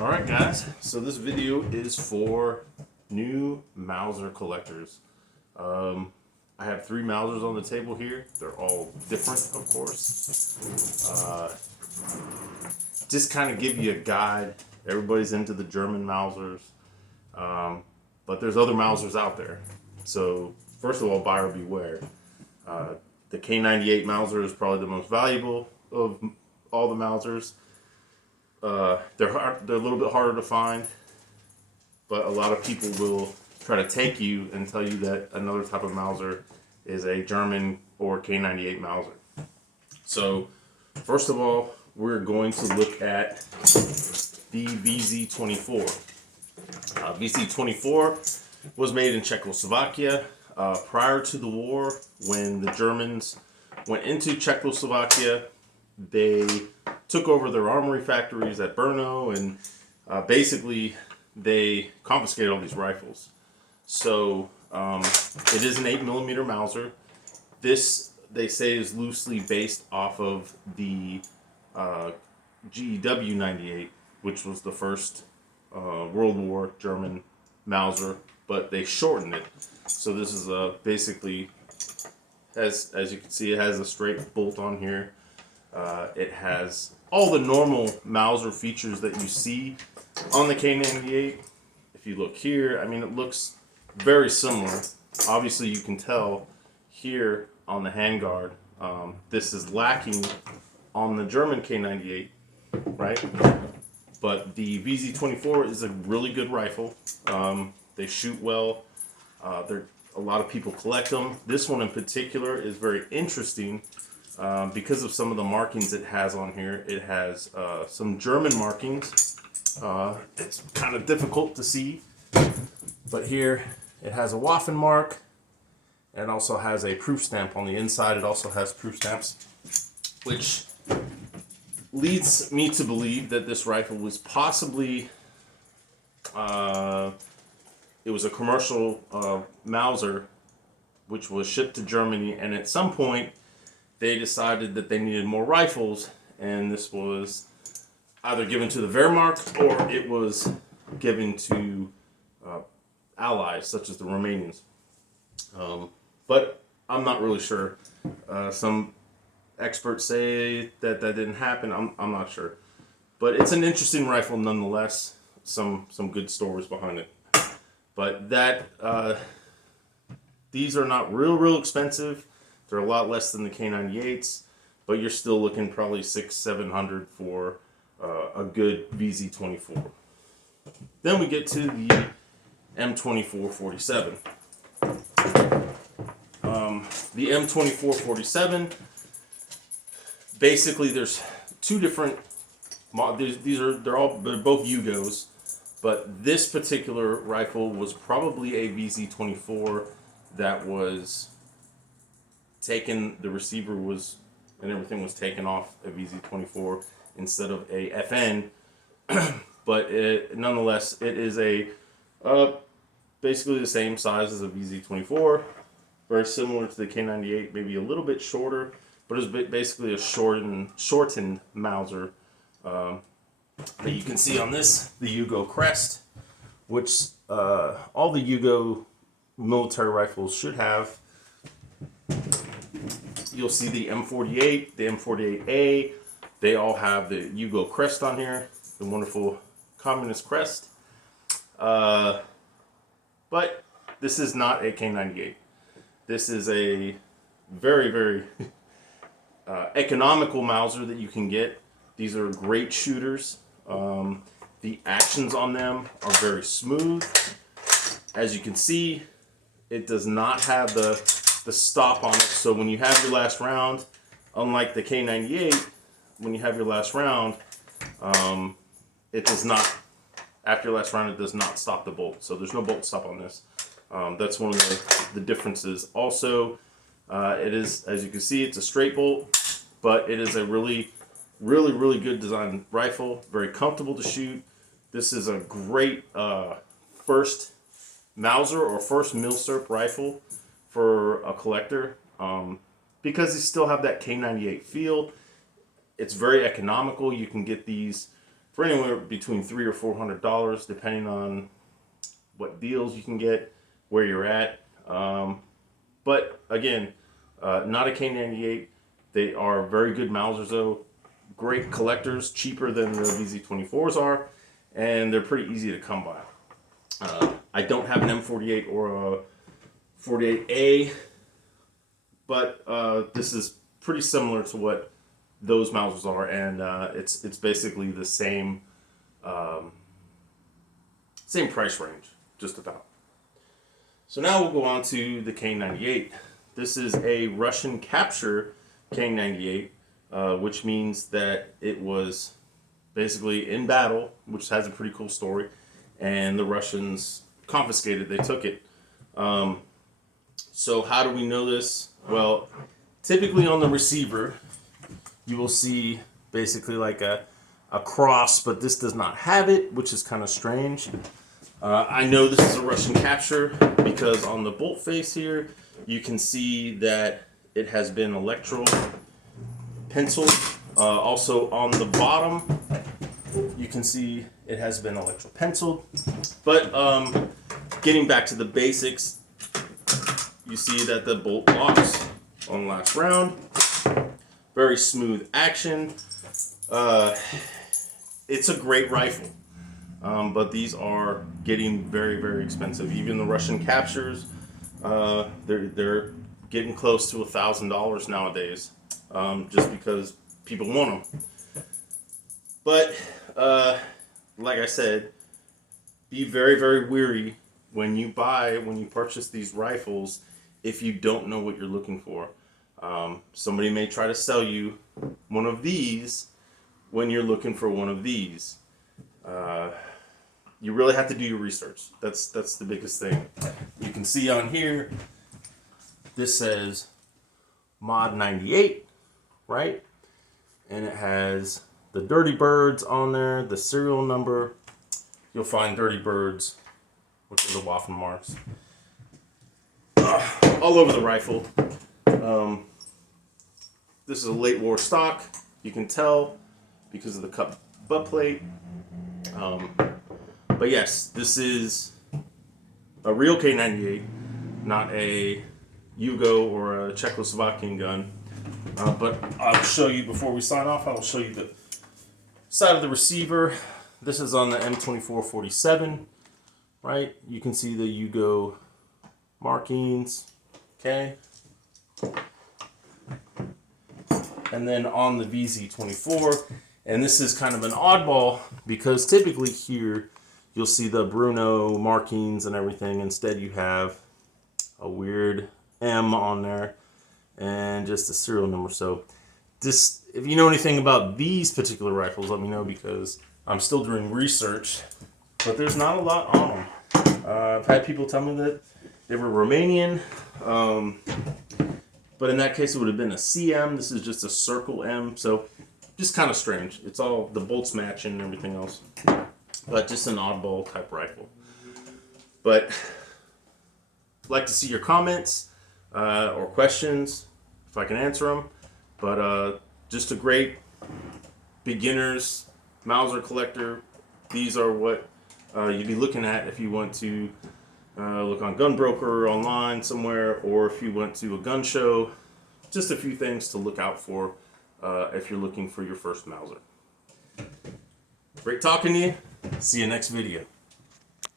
Alright guys, so this video is for new Mauser collectors. I have 3 Mausers on the table here. They're all different, of course. Just kind of give you a guide. Everybody's into the German Mausers, but there's other Mausers out there. So first of all, buyer beware. The K98 Mauser is probably the most valuable of all the Mausers. They're a little bit harder to find, but a lot of people will try to take you and tell you that another type of Mauser is a German or K98 Mauser. So, first of all, we're going to look at the VZ24. VZ24 was made in Czechoslovakia prior to the war. When the Germans went into Czechoslovakia, they took over their armory factories at Brno, and basically they confiscated all these rifles. So it is an 8mm Mauser. This, they say, is loosely based off of the GEW 98, which was the first World War German Mauser, but they shortened it. So this is basically, as you can see, it has a straight bolt on here. It has all the normal Mauser features that you see on the K98. If you look here, I mean, it looks very similar. Obviously, you can tell here on the handguard, this is lacking on the German K98, right? But the VZ24 is a really good rifle. They shoot well. A lot of people collect them. This one in particular is very interesting. Because of some of the markings it has on here. It has some German markings. It's kind of difficult to see, but here it has a Waffen mark, and it also has a proof stamp on the inside. It also has proof stamps, which leads me to believe that this rifle was possibly it was a commercial Mauser, which was shipped to Germany, and at some point they decided that they needed more rifles, and this was either given to the Wehrmacht or it was given to allies such as the Romanians. But I'm not really sure. Some experts say that didn't happen. I'm not sure. But it's an interesting rifle nonetheless. Some good stories behind it. But these are not real expensive. They're a lot less than the K98s, but you're still looking probably $600-700 for a good VZ24. Then we get to the M2447. The M2447, basically there's two different. They're both Yugos, but this particular rifle was probably a VZ24 that was taken, the receiver was, and everything was taken off a VZ24 instead of a FN, but nonetheless, it is basically the same size as a VZ24, very similar to the K98, maybe a little bit shorter, but it's basically a shortened Mauser that you can see on this, the Yugo crest, which all the Yugo military rifles should have. You'll see the M48, the M48A. They all have the Yugo crest on here, the wonderful communist crest. But this is not a K98. This is a very economical Mauser that you can get. These are great shooters. The actions on them are very smooth. As you can see, it does not have the stop on it, so when you have your last round, unlike the K98, when you have your last round, it does not, after your last round, it does not stop the bolt, so there's no bolt stop on this. That's one of the differences. Also, it is, as you can see, it's a straight bolt, but it is a really good design rifle, very comfortable to shoot. This is a great first Mauser or first Milsurp rifle for a collector, because they still have that K98 feel. It's very economical. You can get these for anywhere between $300 or $400, depending on what deals you can get, where you're at. But again, not a K98. They are very good Mausers though. Great collectors, cheaper than the VZ24s are, and they're pretty easy to come by. I don't have an M48 or a 48A, but this is pretty similar to what those Mausers are, and it's basically the same same price range, just about. So now we'll go on to the K98. This is a Russian capture K98, which means that it was basically in battle, which has a pretty cool story, and the Russians confiscated, they took it. So how do we know this? Well, typically on the receiver, you will see basically like a cross, but this does not have it, which is kind of strange. I know this is a Russian capture because on the bolt face here, you can see that it has been electro penciled. Also on the bottom, you can see it has been electro penciled. But getting back to the basics, you see that the bolt locks on last round. Very smooth action. It's a great rifle. But these are getting very, very expensive. Even the Russian captures, they're getting close to $1,000 nowadays, just because people want them. But like I said, be very, very wary when you purchase these rifles if you don't know what you're looking for. Somebody may try to sell you one of these when you're looking for one of these. You really have to do your research. That's the biggest thing. You can see on here, this says Mod 98, right? And it has the Dirty Birds on there, the serial number. You'll find Dirty Birds, which are the waffle marks, all over the rifle. This is a late war stock. You can tell because of the cut butt plate. But yes, this is a real K98, not a Yugo or a Czechoslovakian gun. But I'll show you, before we sign off, I'll show you the side of the receiver. This is on the M2447, right? You can see the Yugo markings, okay? And then on the VZ24, and this is kind of an oddball because typically here you'll see the Bruno markings and everything. Instead you have a weird M on there and just a serial number. So this, if you know anything about these particular rifles, let me know because I'm still doing research, but there's not a lot on them. I've had people tell me that they were Romanian, but in that case it would have been a CM. This is just a circle M, so just kind of strange. It's all, the bolts matching and everything else, but just an oddball type rifle. But I'd like to see your comments or questions if I can answer them. But just a great beginner's Mauser collector. These are what you'd be looking at if you want to look on Gunbroker online somewhere, or if you went to a gun show. Just a few things to look out for if you're looking for your first Mauser. Great talking to you. See you next video.